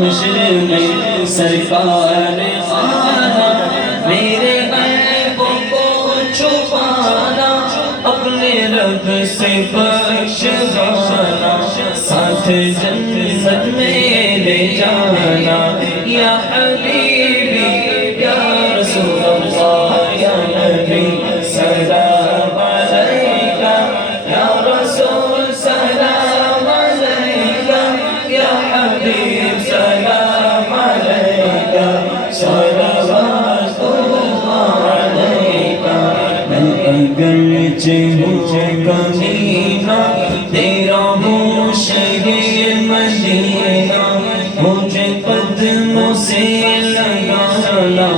حشر میں سرکار آنا، میرے عیبوں کو چھپانا، اپنے رب سے بخشوانا، ساتھ جنت میں لے جانا، یا حبیبی یا رسول اللہ یا نبی سلام علیکہ، یا رسول سلام علیکہ، یا حبیب سلام علیکہ، صلوات اللہ علیکہ۔ میں اگرچہ ہوں کمینہ، تیرا ہوں شہر مدینہ، مجھے قدموں سے لگانا،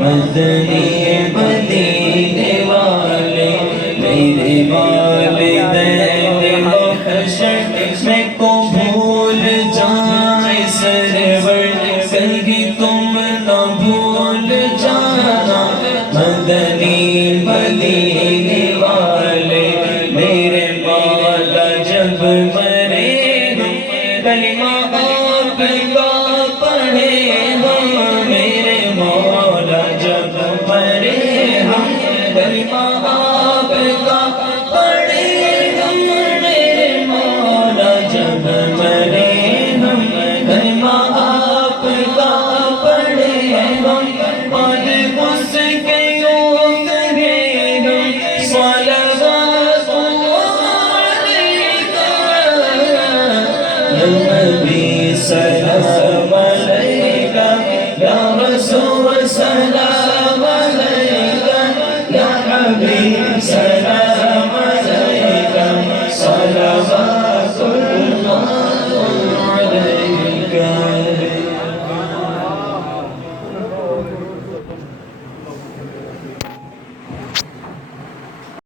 مدنی مدینے والے میرے والدین محشر میں کو بھول جائے سرور، کہیں تم نہ بھول جانا، مدنی مدینے والے میرے مولا جب مرے ہم، کلمہ آپ کا پڑھے ہم، میرے مولا جب مرے ہم، کلمہ آپ کا پڑھے ہم، میرے مولا جب مرے ہم، کلمہ